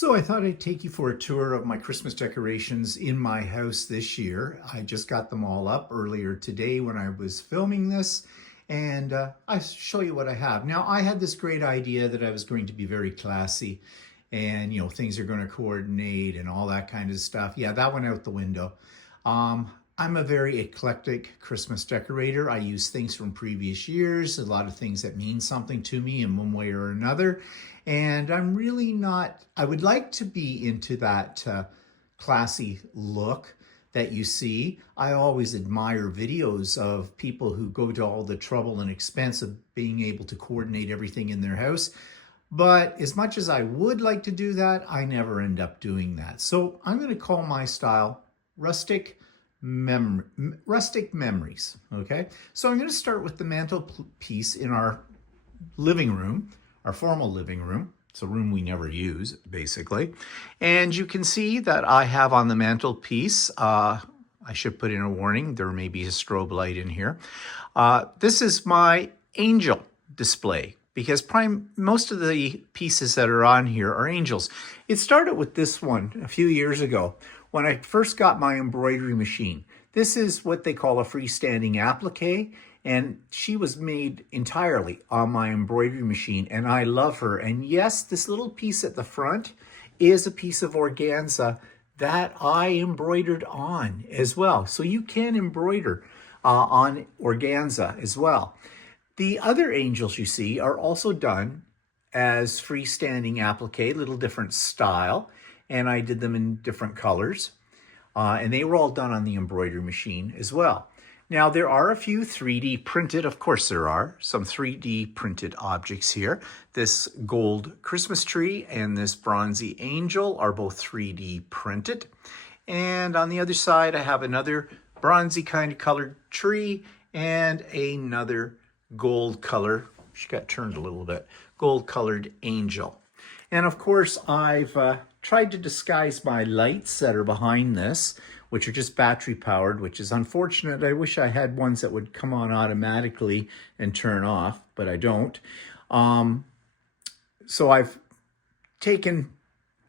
So I thought I'd take you for a tour of my Christmas decorations in my house this year. I just got them all up earlier today when I was filming this, and I'll show you what I have. Now, I had this great idea that I was going to be very classy and, things are going to coordinate and all that kind of stuff. Yeah, that went out the window. I'm a very eclectic Christmas decorator. I use things from previous years, a lot of things that mean something to me in one way or another. And I'm really not, I would like to be into that classy look that you see. I always admire videos of people who go to all the trouble and expense of being able to coordinate everything in their house. But as much as I would like to do that, I never end up doing that. So I'm going to call my style rustic memories. Okay, so I'm going to start with the mantelpiece in our living room, our formal living room. It's a room we never use, basically. And you can see that I have on the mantelpiece, I should put in a warning, there may be a strobe light in here. This is my angel display, because most of the pieces that are on here are angels. It started with this one a few years ago when I first got my embroidery machine. This is what they call a freestanding applique, and she was made entirely on my embroidery machine, and I love her. And yes, this little piece at the front is a piece of organza that I embroidered on as well. So you can embroider on organza as well. The other angels you see are also done as freestanding applique, little different style, and I did them in different colors. And they were all done on the embroidery machine as well. Now, there are a few 3D printed, of course there are, some 3D printed objects here. This gold Christmas tree and this bronzy angel are both 3D printed. And on the other side, I have another bronzy kind of colored tree and another gold color, she got turned a little bit, gold colored angel. And of course, I've tried to disguise my lights that are behind this, which are just battery powered, which is unfortunate. I wish I had ones that would come on automatically and turn off, but I don't. So I've taken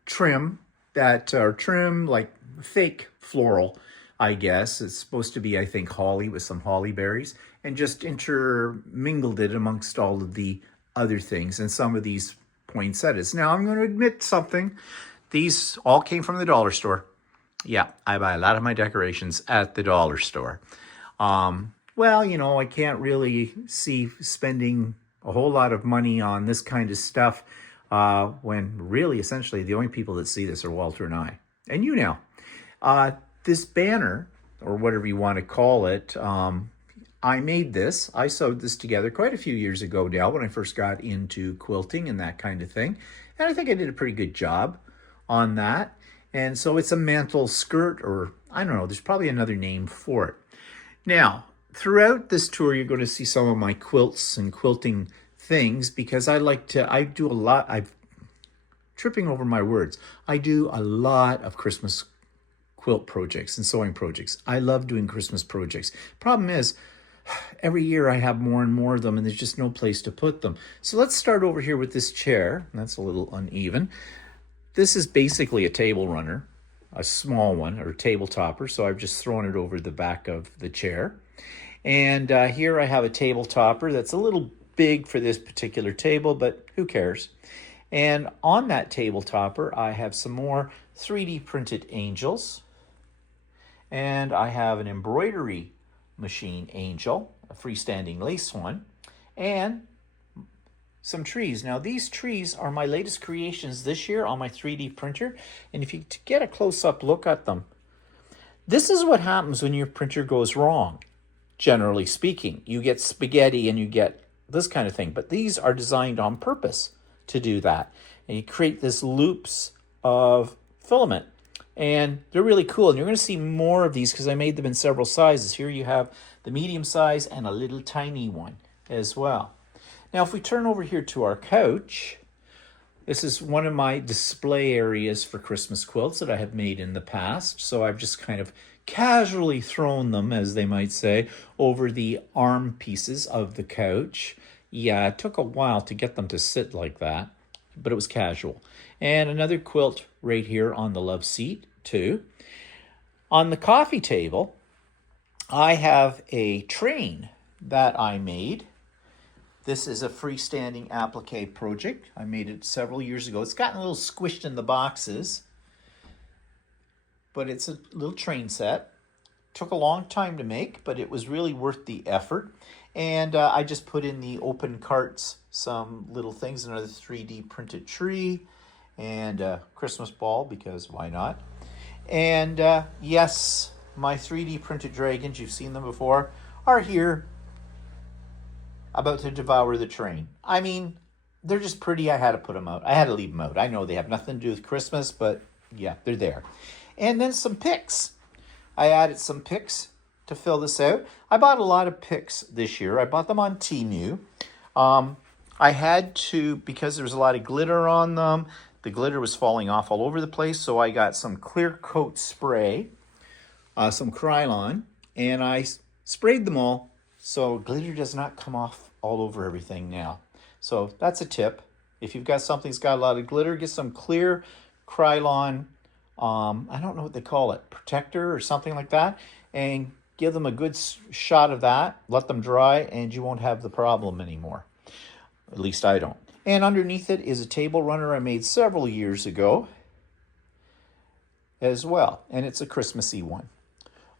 trim like fake floral, I guess. It's supposed to be, I think, holly with some holly berries, and just intermingled it amongst all of the other things and some of these poinsettias. Now, I'm going to admit something. These all came from the dollar store. Yeah, I buy a lot of my decorations at the dollar store. Well, I can't really see spending a whole lot of money on this kind of stuff when really, essentially, the only people that see this are Walter and I. And you now. This banner, or whatever you want to call it, I made this. I sewed this together quite a few years ago now when I first got into quilting and that kind of thing. And I think I did a pretty good job on that. And so it's a mantle skirt, or I don't know, there's probably another name for it. Now, throughout this tour, you're going to see some of my quilts and quilting things, because I'm tripping over my words. I do a lot of Christmas quilt projects and sewing projects. I love doing Christmas projects. Problem is, every year I have more and more of them, and there's just no place to put them. So let's start over here with this chair. That's a little uneven. This is basically a table runner, a small one, or a table topper. So I've just thrown it over the back of the chair. And here I have a table topper that's a little big for this particular table, but who cares? And on that table topper, I have some more 3D printed angels. And I have an embroidery machine angel, a freestanding lace one, and some trees. Now, these trees are my latest creations this year on my 3D printer. And if you get a close-up look at them, this is what happens when your printer goes wrong, generally speaking. You get spaghetti and you get this kind of thing. But these are designed on purpose to do that. And you create this loops of filament. And they're really cool. And you're going to see more of these because I made them in several sizes. Here you have the medium size and a little tiny one as well. Now, if we turn over here to our couch, this is one of my display areas for Christmas quilts that I have made in the past. So I've just kind of casually thrown them, as they might say, over the arm pieces of the couch. Yeah, it took a while to get them to sit like that. but it was casual. And another quilt right here on the love seat too. On the coffee table, I have a train that I made. This is a freestanding applique project. I made it several years ago. It's gotten a little squished in the boxes, but it's a little train set. Took a long time to make, but it was really worth the effort. And I just put in the open carts, some little things, another 3D printed tree, and a Christmas ball, because why not? And yes, my 3D printed dragons, you've seen them before, are here, about to devour the train. I mean, they're just pretty. I had to put them out. I had to leave them out. I know they have nothing to do with Christmas, but yeah, they're there. And then some picks. I added some picks to fill this out. I bought a lot of picks this year. I bought them on Temu. I had to, because there was a lot of glitter on them, the glitter was falling off all over the place, so I got some clear coat spray, some Krylon, and I sprayed them all so glitter does not come off all over everything now. So that's a tip. If you've got something that's got a lot of glitter, get some clear Krylon, I don't know what they call it, protector or something like that, and give them a good shot of that, let them dry, and you won't have the problem anymore. At least I don't. And underneath it is a table runner I made several years ago as well, and it's a Christmassy one.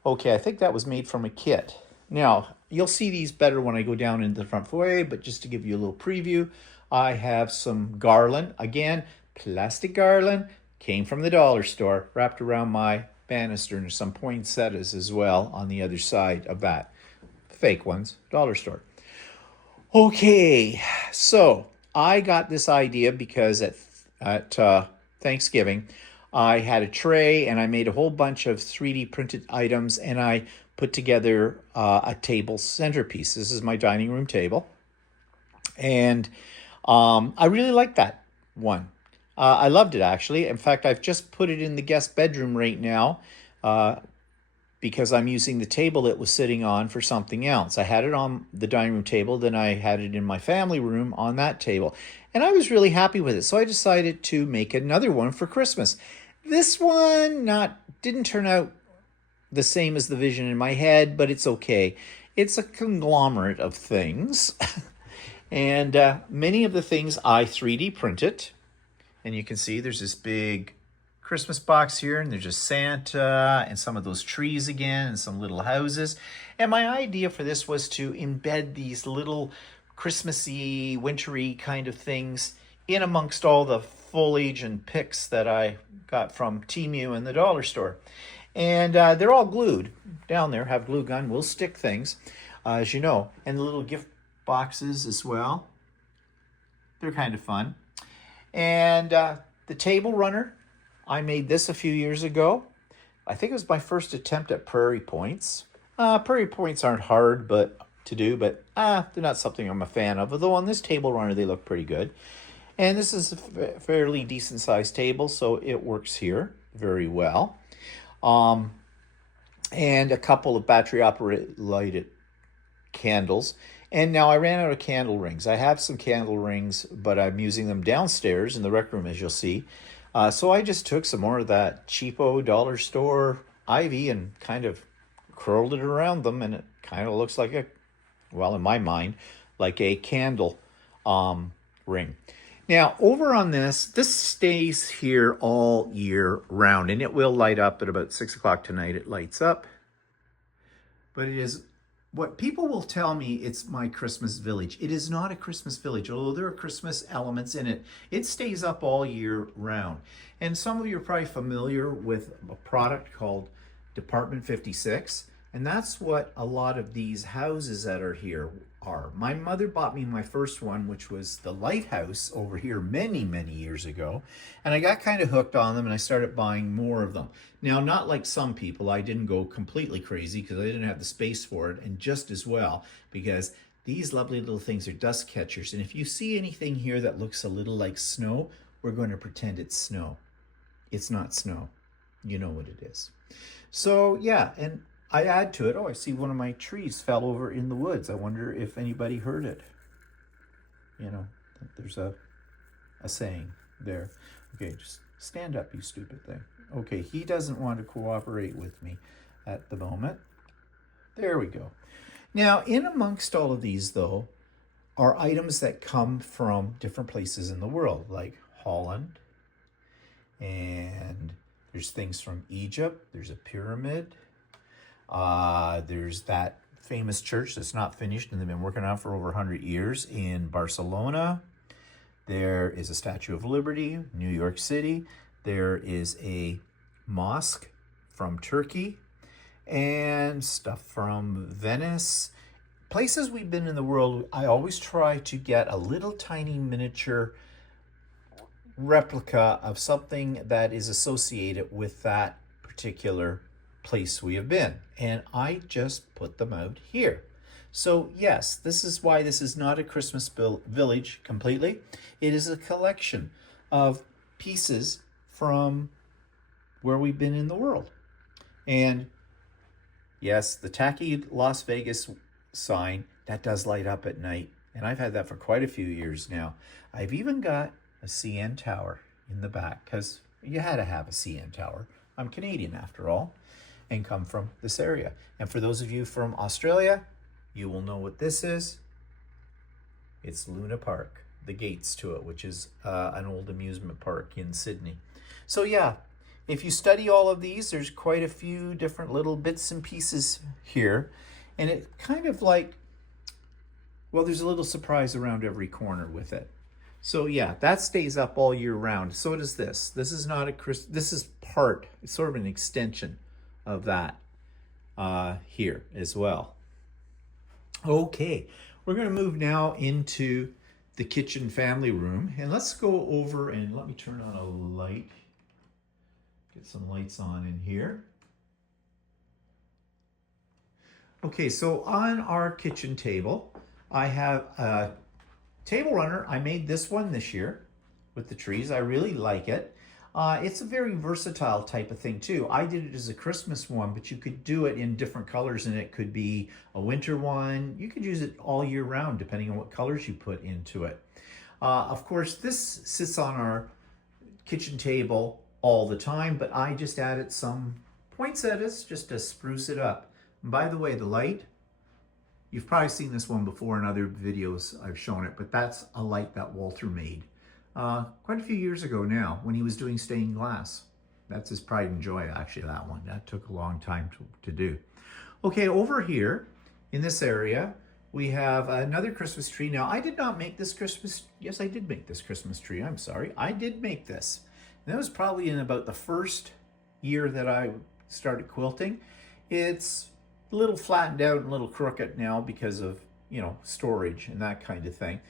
Okay, I think that was made from a kit. Now, you'll see these better when I go down into the front foyer, but just to give you a little preview, I have some garland. Again, plastic garland, came from the dollar store, wrapped around my banister, and some poinsettias as well on the other side of that. Fake ones, dollar store. Okay, so I got this idea because at Thanksgiving, I had a tray and I made a whole bunch of 3D printed items, and I put together a table centerpiece. This is my dining room table. And I really like that one. I loved it, actually. In fact, I've just put it in the guest bedroom right now because I'm using the table it was sitting on for something else. I had it on the dining room table, then I had it in my family room on that table. And I was really happy with it, so I decided to make another one for Christmas. This one didn't turn out the same as the vision in my head, but it's okay. It's a conglomerate of things. And many of the things I 3D printed. And you can see there's this big Christmas box here, and there's just Santa and some of those trees again and some little houses. And my idea for this was to embed these little Christmassy, wintry kind of things in amongst all the foliage and picks that I got from Temu and the dollar store. And they're all glued down there, have glue gun, will stick things, as you know. And the little gift boxes as well. They're kind of fun. And the table runner, I made this a few years ago. I think it was my first attempt at prairie points. Prairie points aren't hard to do, but they're not something I'm a fan of. Although on this table runner, they look pretty good. And this is a fairly decent sized table, so it works here very well. And a couple of battery operated candles. And now I ran out of candle rings. I have some candle rings, but I'm using them downstairs in the rec room, as you'll see. So I just took some more of that cheapo dollar store ivy and kind of curled it around them, and it kind of looks like well, in my mind, like a candle ring. Now, over on this stays here all year round, and it will light up at about 6 o'clock tonight. It lights up, but it is what people will tell me it's my Christmas village. It is not a Christmas village, although there are Christmas elements in it. It stays up all year round. And some of you are probably familiar with a product called Department 56. And that's what a lot of these houses that are here are. My mother bought me my first one, which was the lighthouse over here many, many years ago. And I got kind of hooked on them, and I started buying more of them. Now, not like some people, I didn't go completely crazy because I didn't have the space for it, and just as well, because these lovely little things are dust catchers. And if you see anything here that looks a little like snow, we're going to pretend it's snow. It's not snow. You know what it is. So, yeah, and I add to it, I see one of my trees fell over in the woods. I wonder if anybody heard it. You know, there's a a saying there. Okay, just stand up, you stupid thing. Okay, he doesn't want to cooperate with me at the moment. There we go. Now, in amongst all of these, though, are items that come from different places in the world, like Holland, and there's things from Egypt. There's a pyramid. There's that famous church that's not finished and they've been working on for over 100 years in Barcelona. There is a Statue of Liberty, New York City. There is a mosque from Turkey and stuff from Venice. Places we've been in the world, I always try to get a little tiny miniature replica of something that is associated with that particular place we have been. And I just put them out here. So yes, this is why this is not a Christmas village completely. It is a collection of pieces from where we've been in the world. And yes, the tacky Las Vegas sign, that does light up at night. And I've had that for quite a few years now. I've even got a CN tower in the back because you had to have a CN tower. I'm Canadian after all and come from this area. And for those of you from Australia, you will know what this is. It's Luna Park, the gates to it, which is an old amusement park in Sydney. So yeah, if you study all of these, there's quite a few different little bits and pieces here. And it kind of like, well, there's a little surprise around every corner with it. So yeah, that stays up all year round. So does this. This is not a this is part, it's sort of an extension of that here as well. Okay, we're going to move now into the kitchen family room, and let's go over and let me turn on a light. Get some lights on in here. Okay, so on our kitchen table, I have a table runner. I made this one this year with the trees. I really like it. It's a very versatile type of thing too. I did it as a Christmas one, but you could do it in different colors, and it could be a winter one. You could use it all year round depending on what colors you put into it. Of course, this sits on our kitchen table all the time, but I just added some poinsettias just to spruce it up. And by the way, the light, you've probably seen this one before in other videos I've shown it, but that's a light that Walter made quite a few years ago now when he was doing stained glass. That's his pride and joy, actually, that one. That took a long time to do. Okay, over here in this area, we have another Christmas tree. Now, I did not make this Christmas. Yes, I did make this Christmas tree. I'm sorry. I did make this. And that was probably in about the first year that I started quilting. It's a little flattened out and a little crooked now because of, you know, storage and that kind of thing.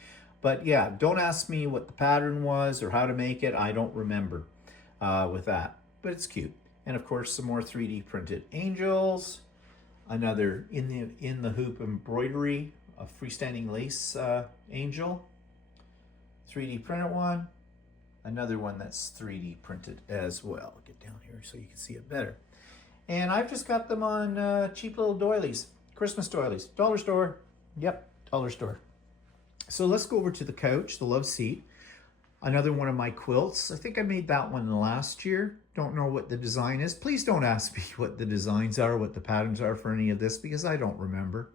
But yeah, don't ask me what the pattern was or how to make it. I don't remember with that, but it's cute. And of course, some more 3D printed angels, another in the hoop embroidery, a freestanding lace angel, 3D printed one, another one that's 3D printed as well. I'll get down here so you can see it better. And I've just got them on cheap little doilies, Christmas doilies, dollar store. Yep, dollar store. So let's go over to the couch, the love seat. Another one of my quilts. I think I made that one last year. Don't know what the design is. Please don't ask me what the designs are, what the patterns are for any of this, because I don't remember.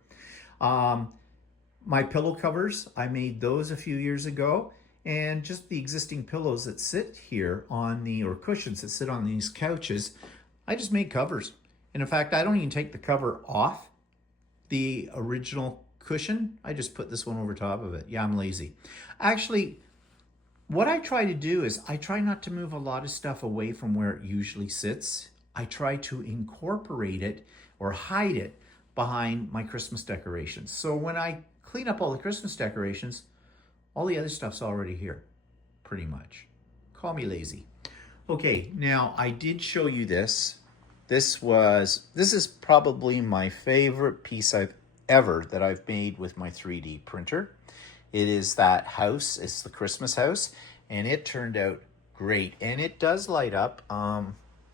My pillow covers, I made those a few years ago. And just the existing pillows that sit here on the, or cushions that sit on these couches, I just made covers. And in fact, I don't even take the cover off the original cushion. I just put this one over top of it. Yeah, I'm lazy. Actually, what I try to do is I try not to move a lot of stuff away from where it usually sits. I try to incorporate it or hide it behind my Christmas decorations. So when I clean up all the Christmas decorations, all the other stuff's already here, pretty much. Call me lazy. Okay, now I did show you this. This is probably my favorite piece that I've made with my 3D printer. It is that house, it's the Christmas house, and it turned out great. And it does light up.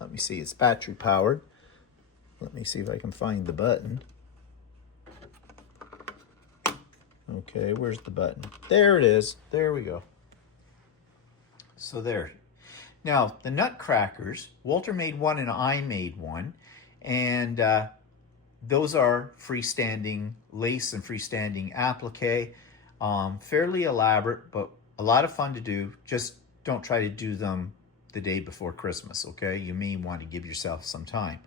Let me see, it's battery powered. Let me see if I can find the button. Okay, where's the button? There it is, there we go. So there. Now, the nutcrackers, Walter made one and I made one, and those are freestanding lace and freestanding applique. Fairly elaborate, but a lot of fun to do. Just don't try to do them the day before Christmas, okay? You may want to give yourself some time.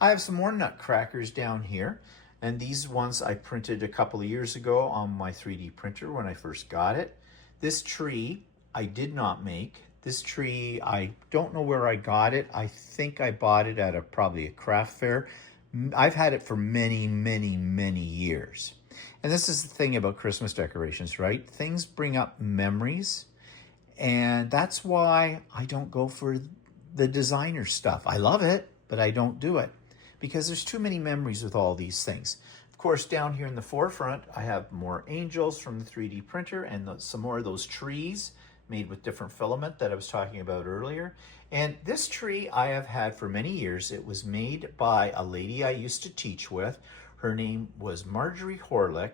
I have some more nutcrackers down here, and these ones I printed a couple of years ago on my 3D printer when I first got it. This tree I did not make. This tree, I don't know where I got it. I think I bought it at probably a craft fair. I've had it for many, many, many years. And this is the thing about Christmas decorations, right? Things bring up memories. And that's why I don't go for the designer stuff. I love it, but I don't do it because there's too many memories with all these things. Of course, down here in the forefront, I have more angels from the 3D printer and some more of those trees made with different filament that I was talking about earlier. And this tree I have had for many years. It was made by a lady I used to teach with. Her name was Marjorie Horlick.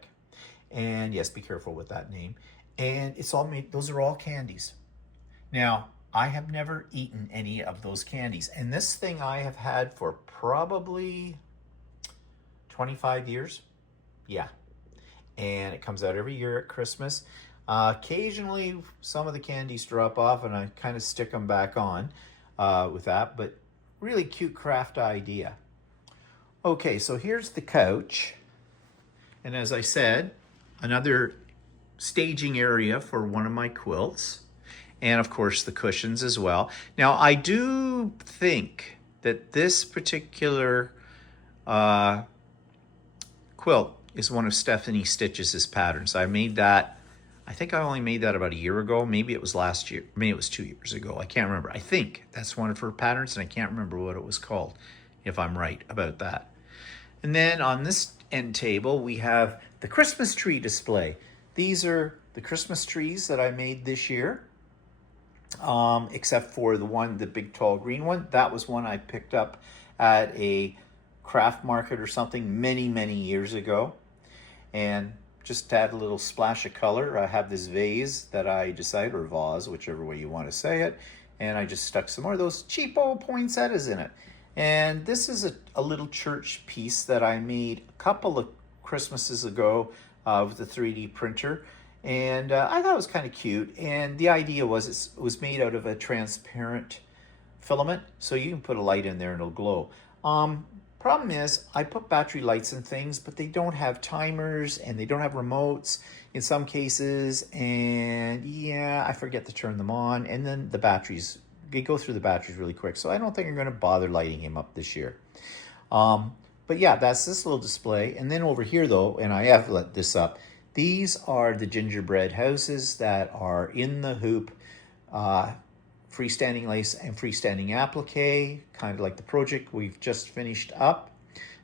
And yes, be careful with that name. And it's all made, those are all candies. Now, I have never eaten any of those candies. And this thing I have had for probably 25 years. Yeah. And it comes out every year at Christmas. Occasionally, some of the candies drop off and I kind of stick them back on with that, but really cute craft idea. Okay, so here's the couch. And as I said, another staging area for one of my quilts. And of course the cushions as well. Now I do think that this particular quilt is one of Stephanie Stitches' patterns. I made that, I think I only made that about a year ago. Maybe it was last year. Maybe it was 2 years ago. I can't remember. I think that's one of her patterns and I can't remember what it was called, if I'm right about that. And then on this end table, we have the Christmas tree display. These are the Christmas trees that I made this year, except for the big tall green one. That was one I picked up at a craft market or something many, many years ago. And just to add a little splash of color, I have this vase that I decided, or vase, whichever way you want to say it, and I just stuck some more of those cheapo poinsettias in it. And this is a little church piece that I made a couple of Christmases ago with the 3D printer. And I thought it was kind of cute. And the idea was it was made out of a transparent filament, so you can put a light in there and it'll glow. Problem is, I put battery lights in things, but they don't have timers and they don't have remotes in some cases. And yeah, I forget to turn them on. And then the batteries, they go through the batteries really quick. So I don't think I'm going to bother lighting him up this year. But yeah, that's this little display. And then over here though, and I have let this up, these are the gingerbread houses that are in the hoop, freestanding lace and freestanding applique, kind of like the project we've just finished up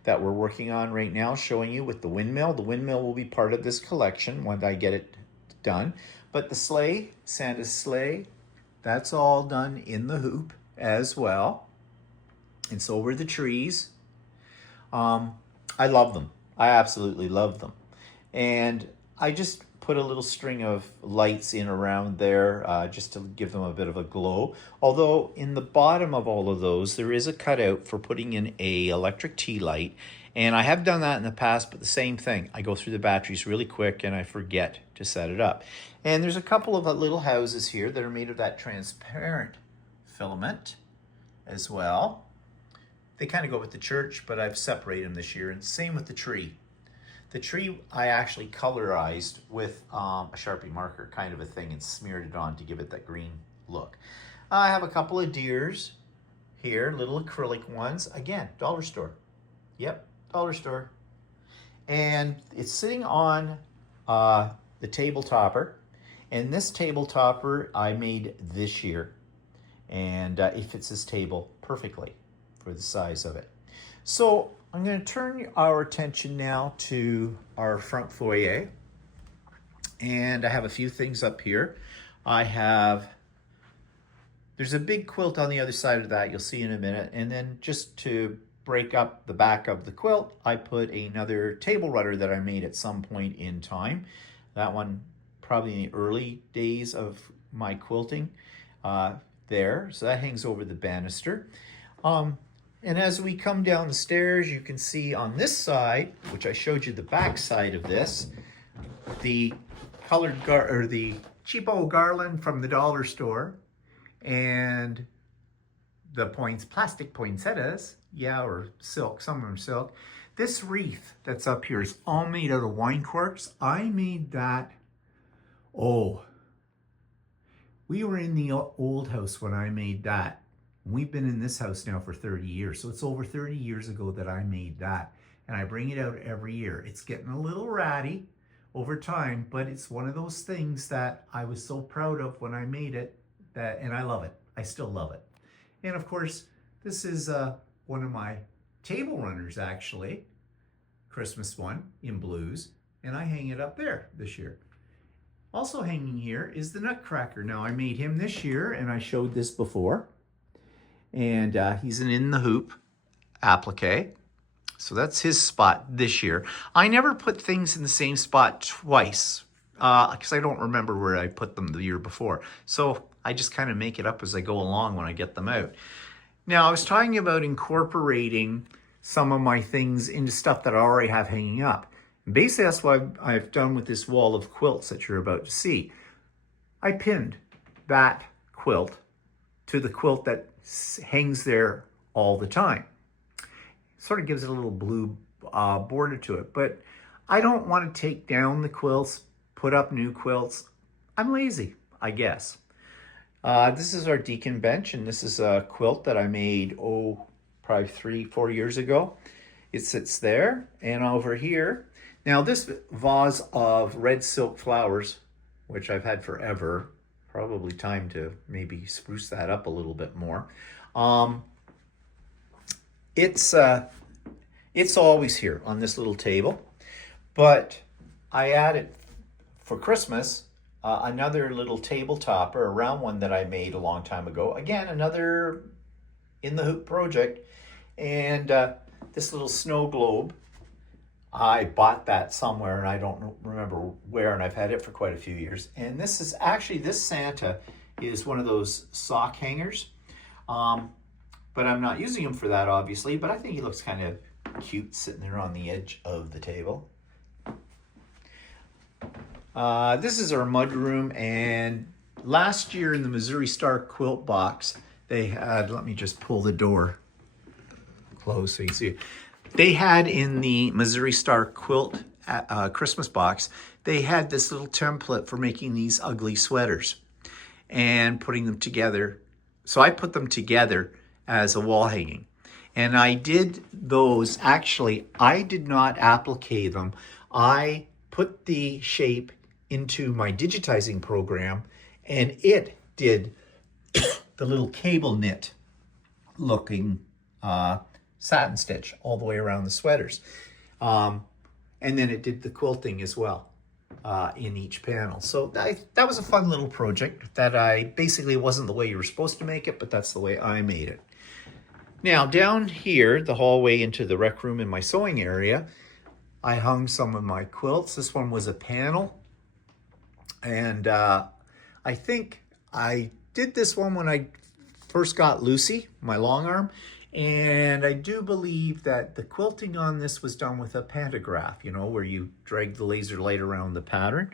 that we're working on right now, showing you with the windmill. The windmill will be part of this collection when I get it done. But the sleigh, Santa's sleigh, that's all done in the hoop as well. And so were the trees. I love them. I absolutely love them. And I just put a little string of lights in around there just to give them a bit of a glow. Although in the bottom of all of those, there is a cutout for putting in a electric tea light. And I have done that in the past, but the same thing. I go through the batteries really quick and I forget to set it up. And there's a couple of little houses here that are made of that transparent filament as well. They kind of go with the church, but I've separated them this year. And same with the tree. The tree I actually colorized with a Sharpie marker kind of a thing and smeared it on to give it that green look. I have a couple of deers here, little acrylic ones. Again, dollar store. Yep, dollar store. And it's sitting on the table topper. And this table topper I made this year. And it fits this table perfectly for the size of it. So I'm going to turn our attention now to our front foyer. And I have a few things up here. There's a big quilt on the other side of that, you'll see in a minute. And then just to break up the back of the quilt, I put another table runner that I made at some point in time. That one probably in the early days of my quilting. there. So that hangs over the banister. And as we come down the stairs, you can see on this side, which I showed you the back side of this, the the cheapo garland from the dollar store and the plastic poinsettias, yeah, or silk, some of them are silk. This wreath that's up here is all made out of wine corks. I made that, we were in the old house when I made that. We've been in this house now for 30 years. So it's over 30 years ago that I made that. And I bring it out every year. It's getting a little ratty over time, but it's one of those things that I was so proud of when I made it, and I love it. I still love it. And of course, this is one of my table runners, actually. Christmas one in blues. And I hang it up there this year. Also hanging here is the Nutcracker. Now I made him this year, and I showed this before. And he's an in the hoop applique. So that's his spot this year. I never put things in the same spot twice because I don't remember where I put them the year before. So I just kind of make it up as I go along when I get them out. Now I was talking about incorporating some of my things into stuff that I already have hanging up. And basically that's what I've done with this wall of quilts that you're about to see. I pinned that quilt to the quilt that hangs there all the time. Sort of gives it a little blue border to it, but I don't want to take down the quilts, put up new quilts. I'm lazy, I guess. This is our deacon bench, and this is a quilt that I made, probably 3-4 years ago. It sits there, and over here, now this vase of red silk flowers, which I've had forever, probably time to maybe spruce that up a little bit more. It's always here on this little table, but I added for Christmas another little table topper, a round one that I made a long time ago. Again, another in the hoop project, and this little snow globe. I bought that somewhere, and I don't remember where, and I've had it for quite a few years. And this is actually, this Santa is one of those sock hangers, but I'm not using him for that, obviously, but I think he looks kind of cute sitting there on the edge of the table. This is our mud room, and last year in the Missouri Star quilt box, they had, let me just pull the door close so you can see it. They had in the Missouri Star quilt Christmas box, they had this little template for making these ugly sweaters and putting them together. So I put them together as a wall hanging. And I did those, actually, I did not applique them. I put the shape into my digitizing program, and it did the little cable knit looking satin stitch all the way around the sweaters. And then it did the quilting as well in each panel. So that was a fun little project that basically wasn't the way you were supposed to make it, but that's the way I made it. Now down here, the hallway into the rec room in my sewing area, I hung some of my quilts. This one was a panel. And I think I did this one when I first got Lucy, my long arm. And I do believe that the quilting on this was done with a pantograph, you know, where you drag the laser light around the pattern.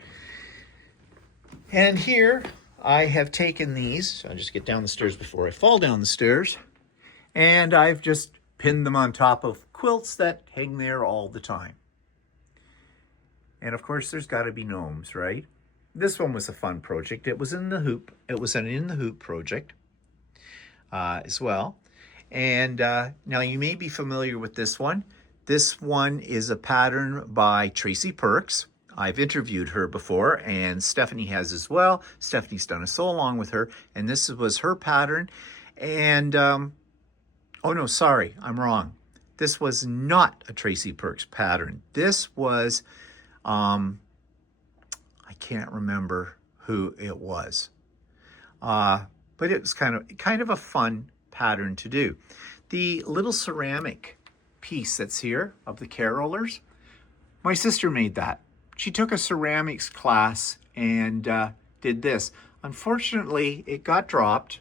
And here I have taken these, I'll just get down the stairs before I fall down the stairs, and I've just pinned them on top of quilts that hang there all the time. And of course there's got to be gnomes, right? This one was a fun project. It was in the hoop. It was an in the hoop project as well. And now you may be familiar with this one. This one is a pattern by Tracy Perks. I've interviewed her before, and Stephanie has as well. Stephanie's done a sew along with her, and this was her pattern. And, oh no, sorry, I'm wrong. This was not a Tracy Perks pattern. This was, I can't remember who it was. But it was kind of a fun pattern to do. The little ceramic piece that's here of the carolers, my sister made that. She took a ceramics class and did this. Unfortunately, it got dropped,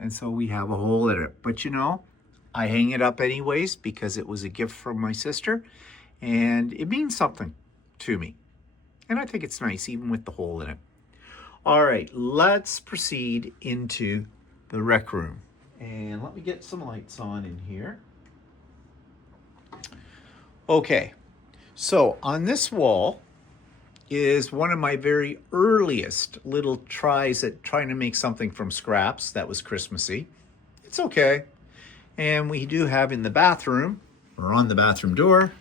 and so we have a hole in it. But you know, I hang it up anyways because it was a gift from my sister, and it means something to me. And I think it's nice, even with the hole in it. All right, let's proceed into the rec room. And let me get some lights on in here. Okay, so on this wall is one of my very earliest little tries at trying to make something from scraps that was Christmassy. It's okay. And we do have in the bathroom, or on the bathroom door,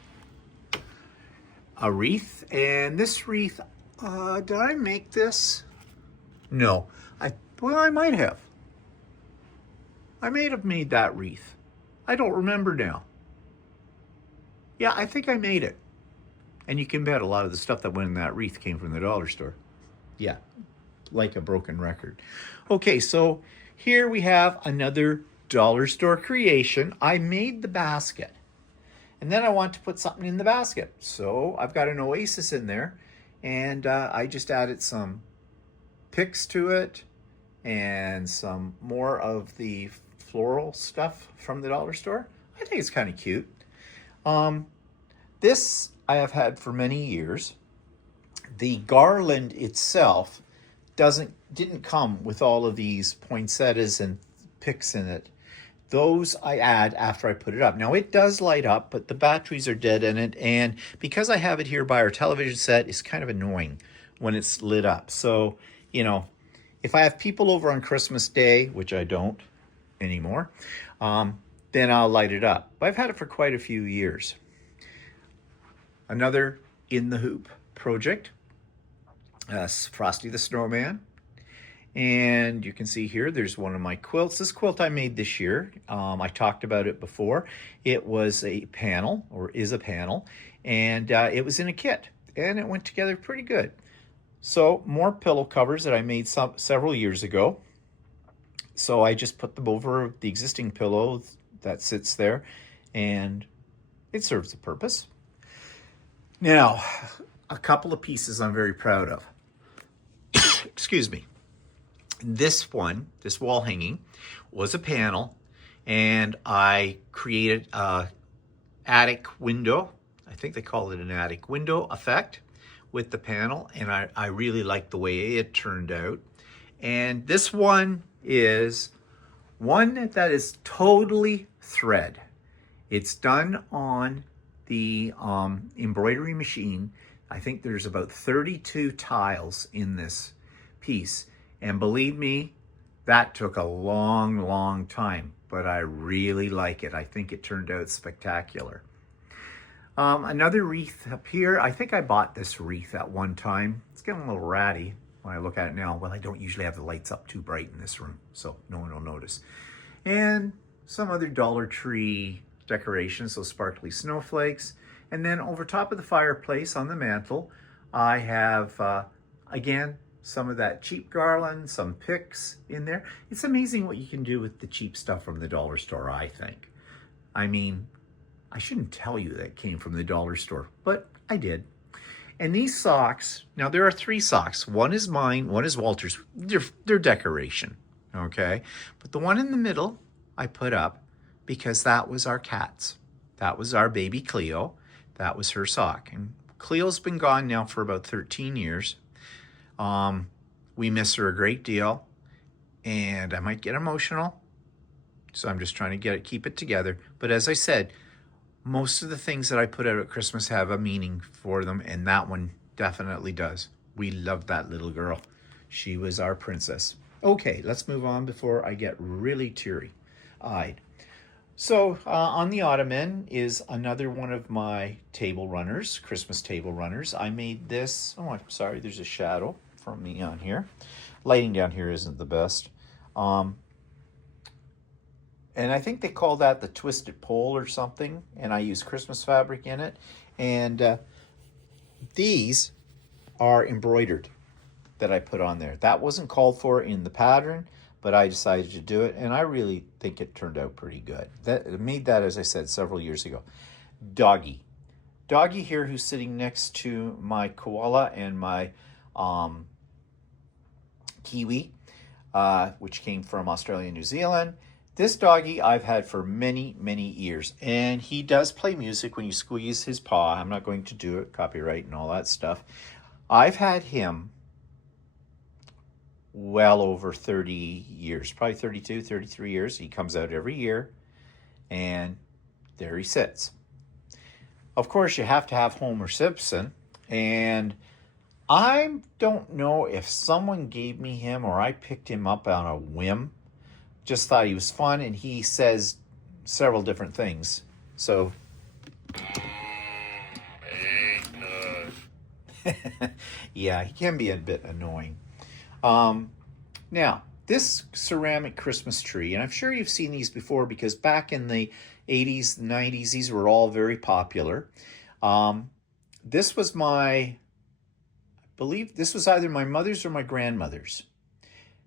a wreath. And this wreath, did I make this? No, well, I might have. I may have made that wreath. I don't remember now. Yeah, I think I made it. And you can bet a lot of the stuff that went in that wreath came from the dollar store. Yeah, like a broken record. Okay, so here we have another dollar store creation. I made the basket. And then I want to put something in the basket. So I've got an oasis in there. And I just added some picks to it and some more of the floral stuff from the dollar store. I think it's kind of cute. This I have had for many years. The garland itself didn't come with all of these poinsettias and picks in it. Those I add after I put it up. Now it does light up, but the batteries are dead in it, and because I have it here by our television set, it's kind of annoying when it's lit up. So, you know, if I have people over on Christmas Day, which I don't anymore, then I'll light it up. But I've had it for quite a few years. Another In the Hoop project, Frosty the Snowman. And you can see here, there's one of my quilts. This quilt I made this year. I talked about it before. It was a panel, or is a panel, and it was in a kit, and it went together pretty good. So more pillow covers that I made several years ago. So I just put them over the existing pillow that sits there, and it serves the purpose. Now, a couple of pieces I'm very proud of. Excuse me. This one, this wall hanging, was a panel, and I created a attic window. I think they call it an attic window effect with the panel, and I really like the way it turned out. And this one is one that is totally thread. It's done on the embroidery machine. I think there's about 32 tiles in this piece. And believe me, that took a long, long time, but I really like it. I think it turned out spectacular. Another wreath up here. I think I bought this wreath at one time. It's getting a little ratty when I look at it now. Well, I don't usually have the lights up too bright in this room, so no one will notice. And some other Dollar Tree decorations, so sparkly snowflakes. And then over top of the fireplace on the mantle, I have, again, some of that cheap garland, some picks in there. It's amazing what you can do with the cheap stuff from the dollar store, I think. I mean, I shouldn't tell you that came from the dollar store, but I did. And these socks, now there are 3 socks. One is mine, one is Walter's. They're decoration, okay? But the one in the middle, I put up because that was our cat's. That was our baby Cleo. That was her sock. And Cleo's been gone now for about 13 years. We miss her a great deal, and I might get emotional, so I'm just trying to keep it together. But as I said, most of the things that I put out at Christmas have a meaning for them, and that one definitely does. We loved that little girl. She was our princess. Okay, let's move on before I get really teary-eyed. So on the ottoman is another one of my table runners, Christmas table runners. I made this, oh, I'm sorry, there's a shadow from me on here. Lighting down here isn't the best. And I think they call that the twisted pole or something, and I use Christmas fabric in it. And these are embroidered that I put on there. That wasn't called for in the pattern, but I decided to do it, and I really think it turned out pretty good. I made that, as I said, several years ago. Doggy. Doggy here, who's sitting next to my koala and my Kiwi, which came from Australia and New Zealand. This doggy I've had for many, many years, and he does play music when you squeeze his paw. I'm not going to do it, copyright and all that stuff. I've had him well over 30 years, probably 32, 33 years. He comes out every year, and there he sits. Of course, you have to have Homer Simpson, and I don't know if someone gave me him or I picked him up on a whim. Just thought he was fun, and he says several different things. So, yeah, he can be a bit annoying. Now, this ceramic Christmas tree, and I'm sure you've seen these before because back in the 80s, 90s, these were all very popular. This was I believe this was either my mother's or my grandmother's.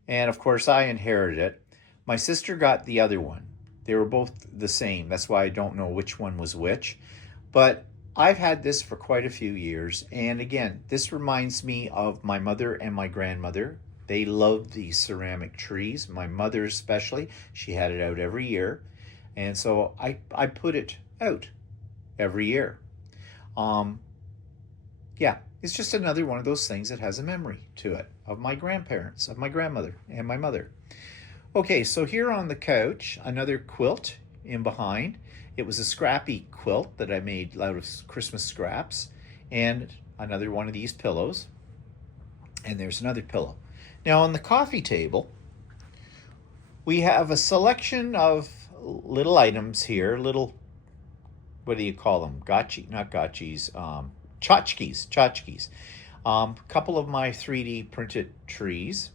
And of course, I inherited it. My sister got the other one. They were both the same. That's why I don't know which one was which. But I've had this for quite a few years. And again, this reminds me of my mother and my grandmother. They loved these ceramic trees. My mother especially. She had it out every year. And so I put it out every year. Yeah, it's just another one of those things that has a memory to it of my grandparents, of my grandmother and my mother. Okay, so here on the couch, another quilt in behind. It was a scrappy quilt that I made out of Christmas scraps, and another one of these pillows. And there's another pillow. Now on the coffee table, we have a selection of little items here, little, what do you call them? Not gotchis, tchotchkes. A couple of my 3D printed trees.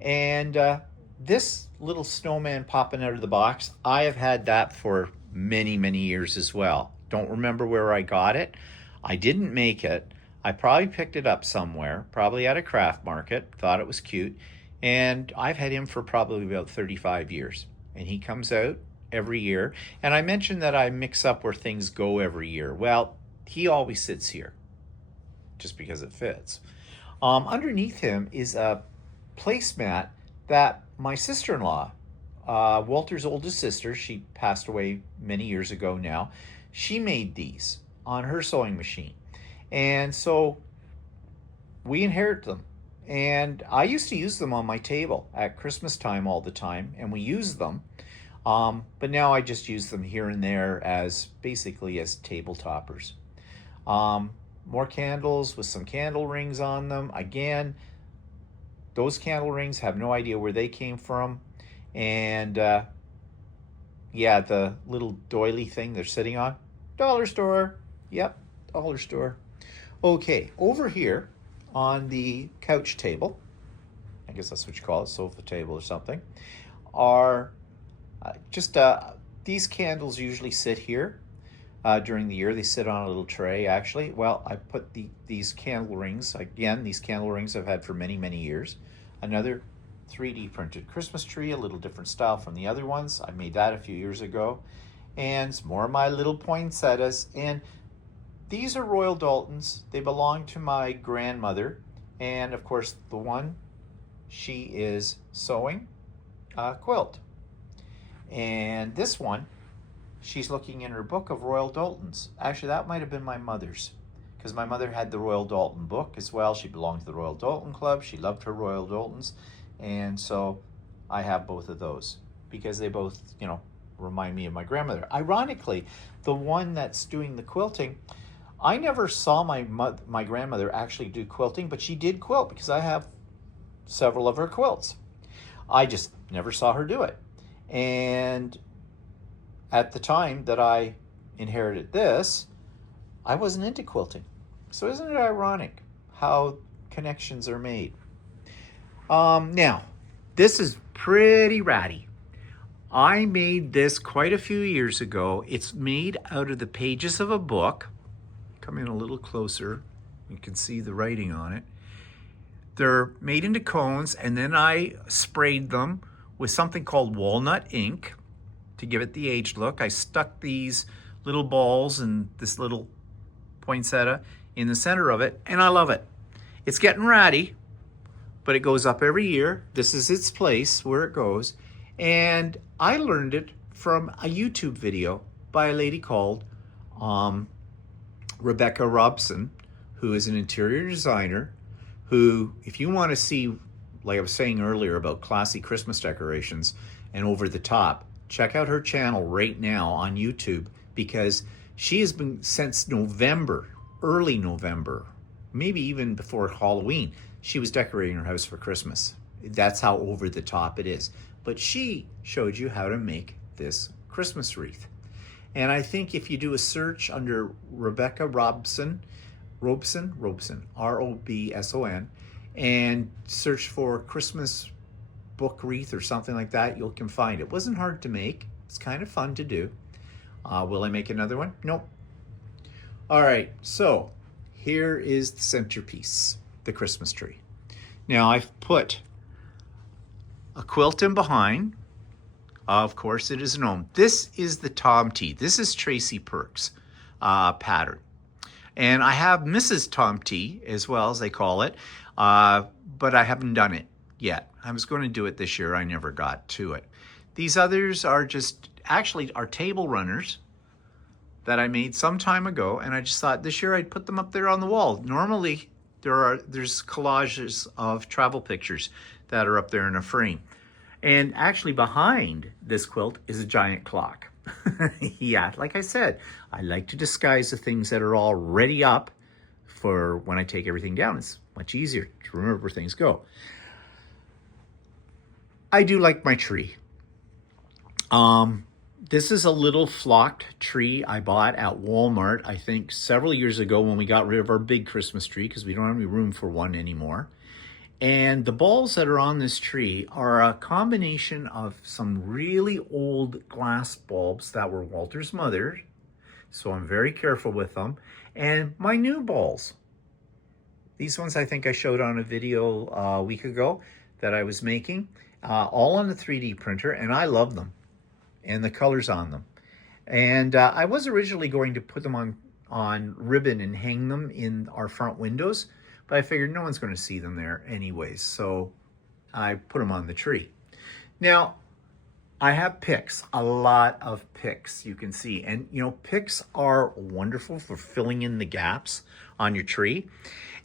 And this little snowman popping out of the box, I have had that for many, many years as well. Don't remember where I got it. I didn't make it. I probably picked it up somewhere, probably at a craft market, thought it was cute. And I've had him for probably about 35 years. And he comes out every year. And I mentioned that I mix up where things go every year. Well, he always sits here just because it fits. Underneath him is a placemat that my sister-in-law, Walter's oldest sister, she passed away many years ago now, she made these on her sewing machine. And so we inherit them. And I used to use them on my table at Christmas time all the time, and we use them. But now I just use them here and there as basically as table toppers. More candles with some candle rings on them. Again, those candle rings, have no idea where they came from. And yeah, the little doily thing they're sitting on, dollar store. Yep, dollar store. Okay, over here on the couch table, I guess that's what you call it, sofa table or something, are these candles usually sit here during the year. They sit on a little tray, actually. Well, I put these candle rings, again, these candle rings I've had for many, many years. Another 3D printed Christmas tree, a little different style from the other ones. I made that a few years ago. And some more of my little poinsettias. And these are Royal Daltons. They belong to my grandmother. And of course, the one, she is sewing a quilt. And this one, she's looking in her book of Royal Daltons. Actually, that might have been my mother's, because my mother had the Royal Dalton book as well. She belonged to the Royal Dalton Club. She loved her Royal Daltons. And so I have both of those because they both, remind me of my grandmother. Ironically, the one that's doing the quilting, I never saw my grandmother actually do quilting, but she did quilt because I have several of her quilts. I just never saw her do it. And at the time that I inherited this, I wasn't into quilting. So isn't it ironic how connections are made? Now, this is pretty ratty. I made this quite a few years ago. It's made out of the pages of a book. Come in a little closer. You can see the writing on it. They're made into cones, and then I sprayed them with something called walnut ink to give it the aged look. I stuck these little balls and this little poinsettia in the center of it, and I love it. It's getting ratty, but it goes up every year. This is its place where it goes. And I learned it from a YouTube video by a lady called Rebecca Robson, who is an interior designer, who, if you want to see, like I was saying earlier about classy Christmas decorations and over the top, check out her channel right now on YouTube, because she has been, since November, early November, maybe even before Halloween, she was decorating her house for Christmas. That's how over the top it is. But she showed you how to make this Christmas wreath. And I think if you do a search under Rebecca Robson, R-O-B-S-O-N, and search for Christmas book wreath or something like that, you can find it. It wasn't hard to make. It's kind of fun to do. Will I make another one? Nope. All right, so here is the centerpiece, the Christmas tree. Now I've put a quilt in behind. Of course, it is gnome. This is the Tom T. This is Tracy Perks pattern. And I have Mrs. Tom T as well, as they call it, but I haven't done it yet. I was going to do it this year. I never got to it. These others are just, actually, are table runners that I made some time ago, and I just thought this year I'd put them up there on the wall. Normally, there's collages of travel pictures that are up there in a frame. And actually behind this quilt is a giant clock. Yeah, like I said, I like to disguise the things that are already up for when I take everything down. It's much easier to remember where things go. I do like my tree. This is a little flocked tree I bought at Walmart, I think several years ago when we got rid of our big Christmas tree because we don't have any room for one anymore. And the balls that are on this tree are a combination of some really old glass bulbs that were Walter's mother, so I'm very careful with them, and my new balls. These ones I think I showed on a video a week ago that I was making, all on the 3D printer, and I love them, and the colors on them. And I was originally going to put them on ribbon and hang them in our front windows, but I figured no one's going to see them there anyways, so I put them on the tree. Now, I have picks, a lot of picks you can see. And, you know, picks are wonderful for filling in the gaps on your tree.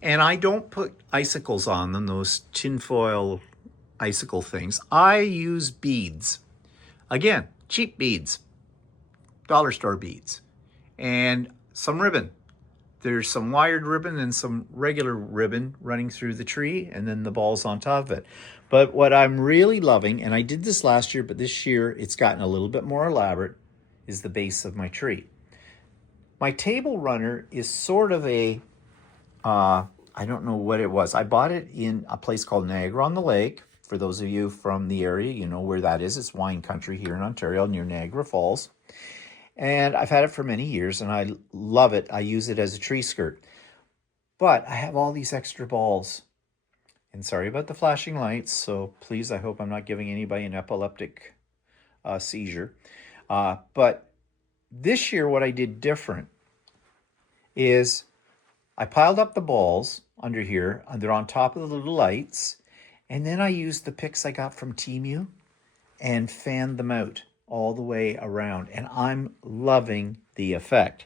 And I don't put icicles on them, those tinfoil icicle things. I use beads. Again, cheap beads, dollar store beads, and some ribbon. There's some wired ribbon and some regular ribbon running through the tree, and then the balls on top of it. But what I'm really loving, and I did this last year, but this year it's gotten a little bit more elaborate, is the base of my tree. My table runner is sort of a, I don't know what it was. I bought it in a place called Niagara-on-the-Lake. For those of you from the area, you know where that is. It's wine country here in Ontario near Niagara Falls. And I've had it for many years, and I love it. I use it as a tree skirt. But I have all these extra balls. And sorry about the flashing lights, so please, I hope I'm not giving anybody an epileptic seizure. But this year, what I did different is I piled up the balls under here, and they're on top of the little lights, and then I used the picks I got from Temu and fanned them out all the way around, and I'm loving the effect.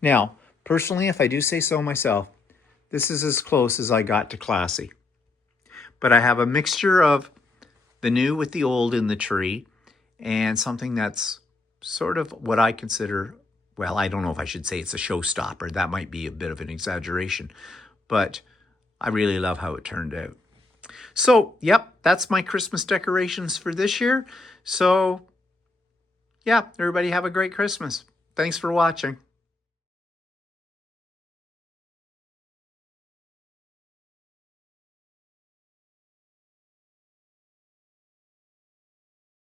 Now, personally, if I do say so myself, this is as close as I got to classy. But I have a mixture of the new with the old in the tree and something that's sort of what I consider, well, I don't know if I should say it's a showstopper. That might be a bit of an exaggeration, but I really love how it turned out. So, yep, that's my Christmas decorations for this year. So, yeah, everybody have a great Christmas. Thanks for watching.